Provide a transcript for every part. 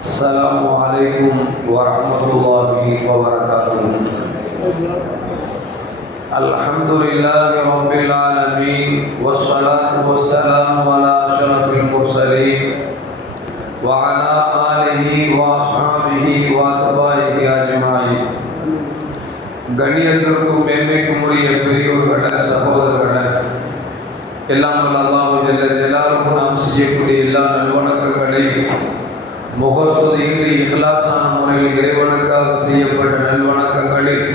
السلام عليكم ورحمة الله وبركاته الحمد لله رب العالمين والصلاة والسلام على أشرف المرسلين وعلى آله وأصحابه وأتباعه أجمعين கண்ணியத்திற்கும் மேன்மைக்கும் உரிய பெரியோர்கள சகோதரர்கள எல்லாம் வல்ல அல்லாஹு ஜல்ல ஜலாலுஹு நாம் செய்யக்கூடிய எல்லா நல்வணக்கங்களையும் முகஸ்துதியின்றி இஹ்லாசான முறையில் இறைவனுக்காக செய்யப்பட்ட நல்வணக்கங்களில்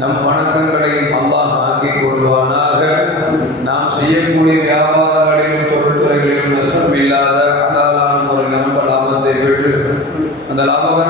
நம் வணக்கங்களையும் அல்லாஹ் ஆக்கிக் கொள்வானாக. நாம் செய்யக்கூடிய வியாபாரங்களிலும் தொழில்துறைகளிலும் நஷ்டம் இல்லாத ஹலாலான முறையில் நம்ம லாபத்தை பெற்று அந்த லாபக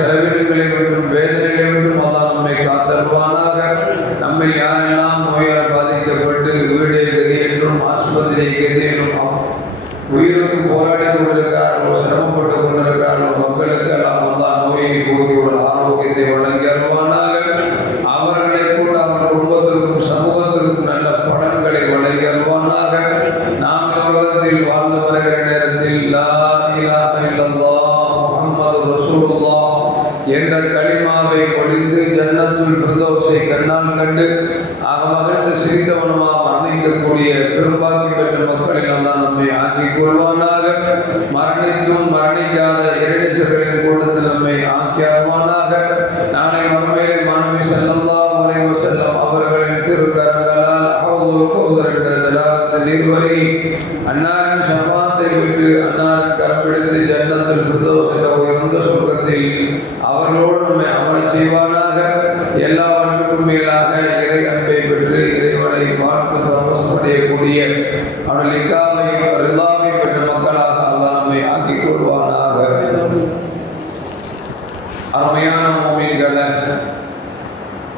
సెలవిడుగులైనటువంటి மரணித்தும் மரணிக்காத இறைநேசர்களின் கூட்டத்தில் நம்மை ஆக்கி நாளை மறுமையிலே மாணவி செல்லல்லாம் உரைவு செல்லும் அவர்களின் திருக்கரங்களால் அவர்களுக்கு கோதர் நீர்வரை அன்னாரின் சம்பாத்தை விட்டு அன்னாரின் கரப்பிடித்து ஜன்னத்தில் ஃபிர்தௌஸ் உயர்ந்த சொர்க்கத்தில் அவர்களோடு நம்மை அமரச் செய்வானாக. எல்லாவற்றுக்கும் மேலாக இறை அன்பை பெற்று இறைவனை பார்த்து பரவசமடையக்கூடிய அவர்கள் இக்காவை நம்மை ஆக்கிக் கொள்வானாக அருமையான மோமீன்களை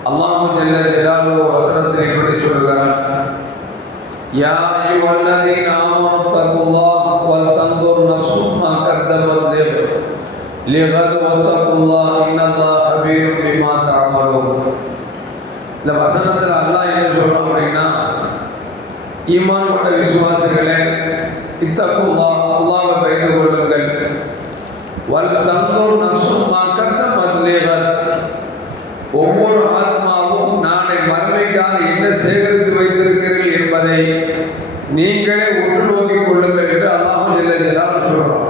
அல்லாஹு ஜல்ல ஜலாலு வசனத்தில் இப்படி சொல்லுகிறான். யா அய்யுஹல்லதீன ஆமனு தக்குல்லாஹ் வல் தன்துர் நஃப்சும் மா கத்தமத் லிக் லிகத் வத்தக்குல்லாஹ் இன்னல்லாஹ் ஹபீரும் பிமா தஅமலூன். இந்த வசனத்தில் அல்லாஹ் என்ன சொல்றான் அப்படின்னா ஈமான் கொண்ட விசுவாசிகளே இத்தக்குல்லா அறிந்து கொள்ளுங்கள் வல் தந்தூர் நஃப்சும் மா ஒவ்வொரு ஆத்மாவும் நாளை மறுமைக்காக என்ன சேகரித்து வைத்திருக்கிறீர்கள் என்பதை நீங்களே உற்று நோக்கிக் கொள்ளுங்கள் என்று அல்லாமல் ஜெல்ல சொல்கிறோம்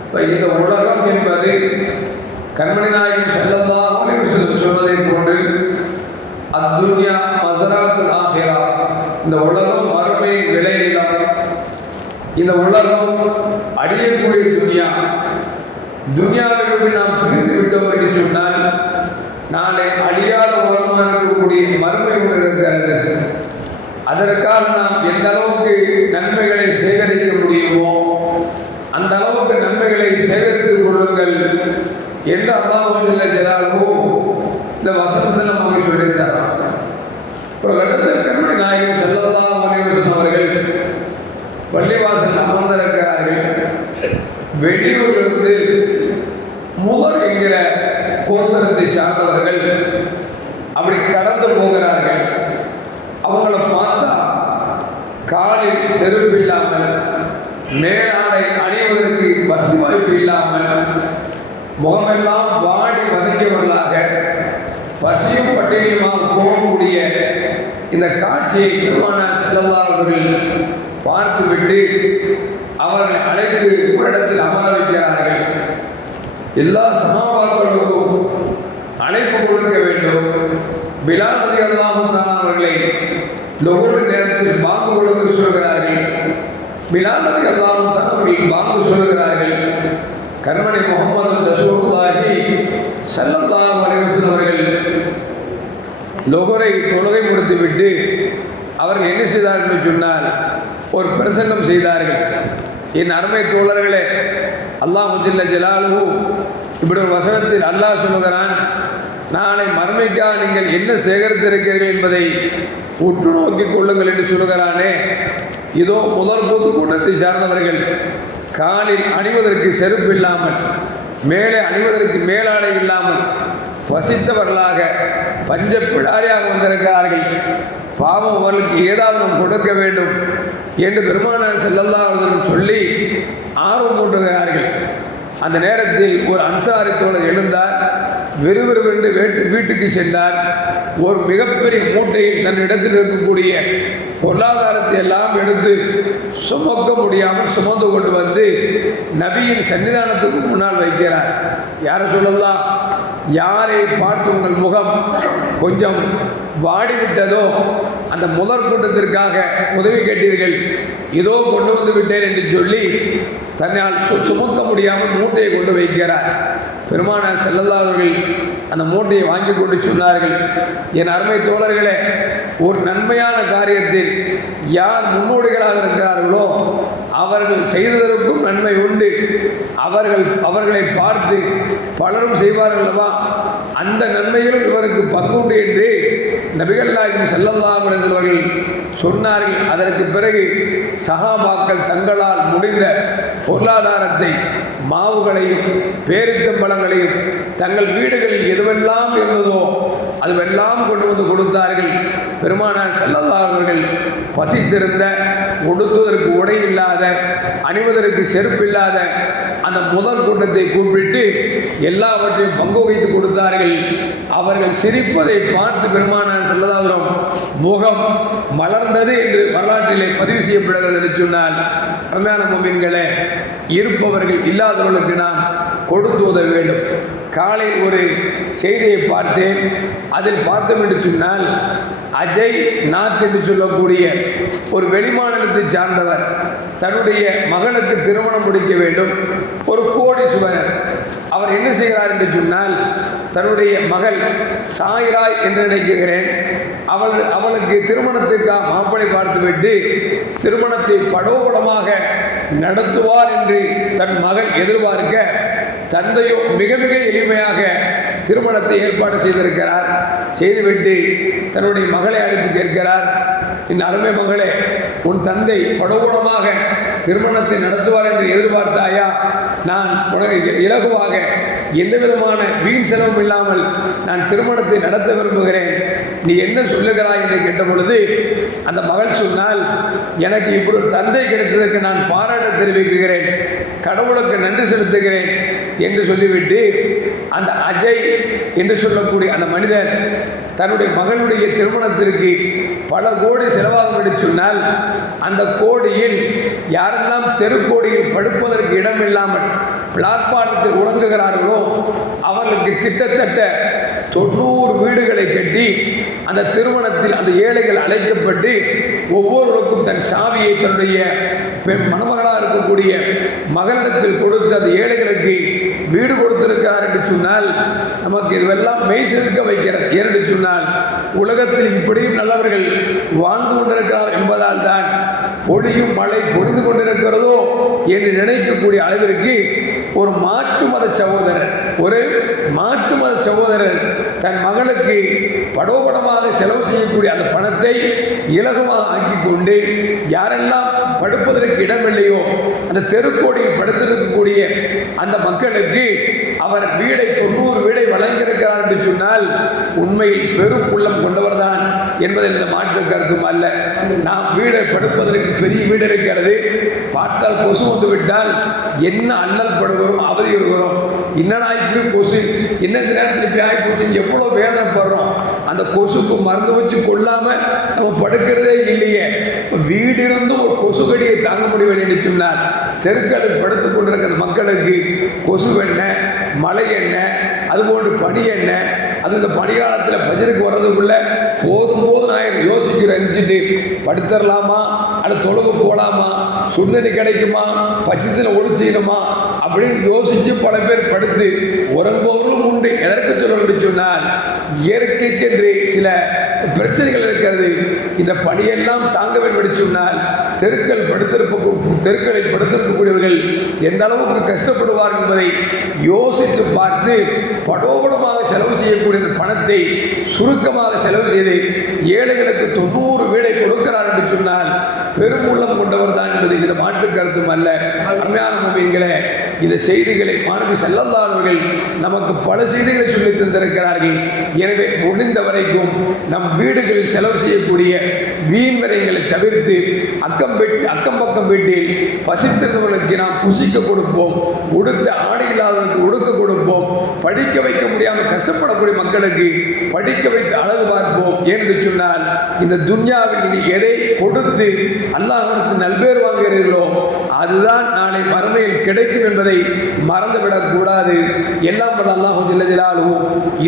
இப்போ இந்த உலகம் என்பது கண்மணி நாயகம் செல்லல்லாஹு சொன்னதை போன்று அத்துன்யா மசராத்துல் ஆஹிரா இந்த உலகம் மறுமை விளைநிலம் இந்த உலகம் அழியக்கூடிய துனியா. துனியாவை விட்டு நாம் பிரிந்து விட்டோம் என்று சொன்னால் நாளை அழியாத உலகமாக இருக்கக்கூடிய மறுமை ஒன்று இருக்கிறது. அதற்காக நாம் எந்த அளவுக்கு நன்மைகளை சேகரிக்க முடியுமோ அந்த அளவுக்கு நன்மைகளை சேகரித்துக் கொள்ளுங்கள் என்று அல்லாஹ் ஜலாலும் இந்த வசனத்தில் நமக்கு சொல்லியிருந்தாராம் ஒரு கட்டத்தில் கண்மணி நாயகம் செல்லல்லா மணிவசன் அவர்கள் பள்ளிவாசல் அமர்ந்திருக்கிறார்கள் வெளியூரிலிருந்து முதல் என்கிற கோத்திரத்தை சார்ந்தவர்கள் அப்படி கடந்து போகிறார்கள் அவங்கள பார்த்தா காலில் செருப்பு இல்லாமல் மேலாடை அணிவதற்கு வசதி வாய்ப்பு இல்லாமல் முகமெல்லாம் வாடி வதங்கியவர்களாக பசியும் பட்டினியுமாக போகக்கூடிய இந்த காட்சியை பெருமான செல்லல்லாதவர்கள் பார்த்துவிட்டு அவர்களை அழைத்து ஒரு இடத்தில் அமர வைக்கிறார்கள். எல்லா சமாபாக்களுக்கும் அழைப்பு கொடுக்க வேண்டும். பிலாபதி அல்லாஹுத்தான் அவர்களை லொகுடு நேரத்தில் பாங்கு கொடுக்க சொல்கிறார்கள் பிலாபதி அல்லாஹுத்தான் அவர்கள் பாங்கு சொல்கிறார்கள் கண்மணி முகமது ரசூலுல்லாஹி செல்லல்லாம் வரைவசன் அவர்கள் லொகரை தொழுகை முடித்துவிட்டு அவர்கள் என்ன செய்தார்கள் என்று சொன்னால் ஒரு பிரசங்கம் செய்தார்கள். என் அருமை தோழர்களே அல்லாஹ் ஜலாலு ஜலாலுஹு இப்படி ஒரு வசனத்தில் அல்லாஹ் சொல்லுகிறான் நாளை மறுமைக்காக நீங்கள் என்ன சேகரித்திருக்கிறீர்கள் என்பதை உற்று நோக்கிக் கொள்ளுங்கள் என்று சொல்லுகிறானே. இதோ முதல் பொது கூட்டத்தை சார்ந்தவர்கள் காலில் அணிவதற்கு செருப்பு இல்லாமல் மேலே அணிவதற்கு மேலாடை இல்லாமல் பசித்தவர்களாக பஞ்ச பிடாரியாக வந்திருக்கிறார்கள். பாவம் அவர்களுக்கு ஏதாவது நாம் கொடுக்க வேண்டும் என்று பெருமானார் செல்லல்லா அவர்களும் சொல்லி ஆர்வம் மூட்டுகிறார்கள். அந்த நேரத்தில் ஒரு அன்சாரி தோழர் எழுந்தார். விறுவிறுவென்று வேட்டு வீட்டுக்கு சென்றார். ஒரு மிகப்பெரிய மூட்டையில் தன் இடத்தில் இருக்கக்கூடிய பொருளாதாரத்தை எல்லாம் எடுத்து சுமக்க முடியாமல் சுமந்து கொண்டு வந்து நபியின் சன்னிதானத்துக்கு முன்னால் வைக்கிறார். யாரை சொல்லலாம்? யாரை பார்த்து உங்கள் முகம் கொஞ்சம் வாடிவிட்டதோ அந்த முதற் கூட்டத்திற்காக உதவி கேட்டீர்கள். இதோ கொண்டு வந்து விட்டேன் என்று சொல்லி தன்னால் சு சுமக்க முடியாமல் மூட்டையை கொண்டு வைக்கிறார். பெருமானார் செல்லல்லாதவர்கள் அந்த மூட்டையை வாங்கி கொண்டு சொன்னார்கள் என் அருமை தோழர்களே ஒரு நன்மையான காரியத்தில் யார் முன்னோடிகளாக இருக்கிறார்களோ அவர்கள் செய்ததற்கும் நன்மை உண்டு. அவர்கள் அவர்களை பார்த்து பலரும் செய்வார்கள் அல்லவா அந்த நன்மைகளும் இவருக்கு பங்குண்டு என்று நபிகள் நாயகம் செல்லல்லா அவர்கள் சொன்னார்கள். அதற்கு பிறகு சகாபாக்கள் தங்களால் முடிந்த பொருளாதாரத்தை மாவுகளையும் பேரித்தம்பழங்களையும் தங்கள் வீடுகளில் எதுவெல்லாம் இருந்ததோ அதுவெல்லாம் கொண்டு வந்து கொடுத்தார்கள். பெருமானார் செல்லல்லா அவர்கள் பசித்திருந்த உடுத்துவதற்கு உடை இல்லாத அணிவதற்கு செருப்பு இல்லாத அந்த முதல் கூட்டத்தை கூப்பிட்டு எல்லாவற்றையும் பங்கு வகித்து கொடுத்தார்கள். அவர்கள் சிரிப்பதை பார்த்து பெருமானார் செல்லதாவிரம் முகம் மலர்ந்தது என்று வரலாற்றிலே பதிவு செய்யப்படுகிறது என்று சொன்னால் அருமையான மொமீன்களே இருப்பவர்கள் இல்லாதவர்களுக்கு நாம் கொடுத்து உதவ வேண்டும். காலையில் ஒரு செய்தியை பார்த்தேன். அதில் பார்த்தோம் என்று சொன்னால் அஜய் நாத் என்று சொல்லக்கூடிய ஒரு வெளிமாநிலத்தை சார்ந்தவர். தன்னுடைய மகளுக்கு திருமணம் முடிக்க வேண்டும். ஒரு கோடீஸ்வரர். அவர் என்ன செய்கிறார் என்று சொன்னால் தன்னுடைய மகள் சாய்ராய் என்று நினைக்கிறேன். அவள் அவளுக்கு திருமணத்திற்காக மாப்பிளை பார்த்துவிட்டு திருமணத்தை படோபடமாக நடத்துவார் என்று தன் மகள் எதிர்பார்க்க தந்தையோ மிக மிக எளிமையாக திருமணத்தை ஏற்பாடு செய்திருக்கிறார். செய்துவிட்டு தன்னுடைய மகளை அழைத்து கேட்கிறார். இந்த அருமை மகளே உன் தந்தை படகுடமாக திருமணத்தை நடத்துவார் என்று எதிர்பார்த்தாயா? நான் உனக்கு இலகுவாக எந்த விதமான வீண் செலவும் இல்லாமல் நான் திருமணத்தை நடத்த விரும்புகிறேன். நீ என்ன சொல்லுகிறாய்? என்று கேட்ட பொழுது அந்த மகள் சொன்னால் எனக்கு இப்படி ஒரு தந்தை கிடைத்ததற்கு நான் பாராட்ட தெரிவிக்குகிறேன். கடவுளுக்கு நன்றி செலுத்துகிறேன் என்று சொல்லிவிட்டு அந்த அஜய் என்று சொல்லக்கூடிய அந்த மனிதர் தன்னுடைய மகளுடைய திருமணத்திற்கு பல கோடி செலவாகும் என்று சொன்னால் அந்த கோடியில் யாரெல்லாம் தெருக்கோடியில் படுப்பதற்கு இடம் இல்லாமல் பிளாட்பாலத்தில் உறங்குகிறார்களோ அவர்களுக்கு கிட்டத்தட்ட தொண்ணூறு வீடுகளை கட்டி அந்த திருமணத்தில் அந்த ஏழைகள் அழைக்கப்பட்டு ஒவ்வொருவருக்கும் தன் சாவியை தன்னுடைய பெண் மணமகளாக இருக்கக்கூடிய மகனிடத்தில் கொடுத்து அந்த ஏழைகளுக்கு வீடு கொடுத்திருக்கார் என்று சொன்னால் நமக்கு இதுவெல்லாம் மெய் செலுக்க வைக்கிறது ஏனென்று சொன்னால் உலகத்தில் இப்படியும் நல்லவர்கள் வாழ்ந்து கொண்டிருக்கிறார் என்பதால் தான் பொழியும் மழை பொழிந்து கொண்டிருக்கிறதோ என்று நினைக்கக்கூடிய அளவிற்கு ஒரு மாற்று மத சகோதரர் ஒரு மாற்று மத சகோதரர் தன் மகளுக்கு படோபடமாக செலவு செய்யக்கூடிய அந்த பணத்தை இலகுவாக ஆக்கி கொண்டு யாரெல்லாம் படுப்பதற்கு இடமில்லையோ அந்த தெருக்கோடியில் படுத்திருக்கக்கூடிய அந்த மக்களுக்கு அவர் வீடை தொண்ணூறு வீடை வழங்கியிருக்கிறார் என்று சொன்னால் உண்மையில் பெரும் உள்ளம் கொண்டவர் தான் என்பதில் இந்த மாற்று கருத்தும் அல்ல. நாம் வீடை படுப்பதற்கு பெரிய வீடு இருக்கிறது. பார்த்தால் கொசு வந்து விட்டால் என்ன அல்லல் படுகிறோம் அவதி இருக்கிறோம் என்னடா இப்படி கொசு? என்ன இந்த நேரத்தில் இப்படி ஆகி போச்சுன்னு எவ்வளோ வேதனைப்படுறோம்? அந்த கொசுக்கு மருந்து வச்சு கொள்ளாமல் நம்ம படுக்கிறதே இல்லையே. வீடு இருந்தும் ஒரு கொசு கடியை தாங்க முடியவில்லை என்று சொன்னார் தெருக்களில் படுத்து கொண்டிருக்கிற மக்களுக்கு கொசு எண்ணெய் மழை எண்ணெய் அதுபோன்று பனி எண்ணெய் அது இந்த பனிகாலத்தில் பஜருக்கு வர்றதுக்குள்ளே போதும் போதும் நான் யோசிக்கிறேன் நினச்சிட்டு படுத்துடலாமா அல்லது தொழுகு போகலாமா சுடுதண்ணி கிடைக்குமா? பச்சத்தில் ஒளி செய்யணுமா அப்படின்னு யோசித்து பல பேர் படுத்து உறங்குபவர்களும் உண்டு. எதற்கு சொன்னால் இயற்கைக்கென்று சில பிரச்சனைகள் இருக்கிறது. இந்த பணியெல்லாம் தாங்க வேண்டும் சொன்னால் தெருக்கள் படுத்திருப்ப தெருக்களை படுத்திருக்கக்கூடியவர்கள் எந்த அளவுக்கு கஷ்டப்படுவார் என்பதை யோசித்து பார்த்து படோபடமாக செலவு செய்யக்கூடிய இந்த பணத்தை சுருக்கமாக செலவு செய்து ஏழைகளுக்கு தொண்ணூறு வீடை கொடுக்கிறார் என்று சொன்னால் பெருமூலம் கொண்டவர் தான் என்பது இந்த மாற்று கருத்தும் அல்ல. அருமையான மொழிகளே இந்த செய்திகளை மாணவி செல்லந்தானவர்கள் நமக்கு பல செய்திகளை சொல்லி தந்திருக்கிறார்கள். எனவே முடிந்த வரைக்கும் நம் வீடுகளில் செலவு செய்யக்கூடிய வீண் விரயங்களை தவிர்த்து அக்கம் வீட்டு அக்கம் பக்கம் வீட்டில் பசித்திருந்தவர்களுக்கு நாம் புசிக்க கொடுப்போம். உடுத்த ஆடை இல்லாதவர்களுக்கு உடுக்க கொடுப்போம். படிக்க வைக்க முடியாமல் கஷ்டப்படக்கூடிய மக்களுக்கு படிக்க வைத்து அழகு பார்ப்போம் என்று சொன்னால் இந்த துன்யாவில் இனி எதை கொடுத்து அல்லாஹ்விடத்தில் நல்பேர் வாங்குகிறீர்களோ அதுதான் நாளை மறுமையில் கிடைக்கும் என்பதை மறந்துவிடக் கூடாது. எல்லாம் அல்லாஹ் ஜல்ல ஜலாலுஹு.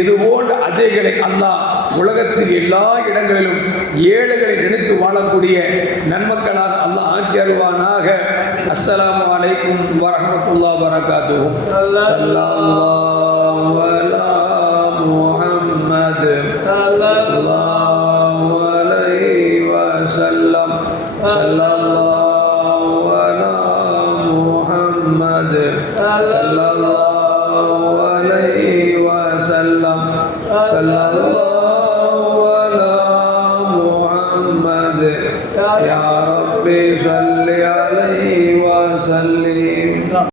இது போன்ற அஜய்களை அல்லாஹ் உலகத்தில் எல்லா இடங்களிலும் ஏழைகளை நினைத்து வாழக்கூடிய நன்மக்களாக அல்லாஹ் ஆக்கி அருள்வானாக. அஸ்ஸலாமு அலைக்கும் வரஹ்மத்துல்லாஹி வபரகாத்துஹு. وسلم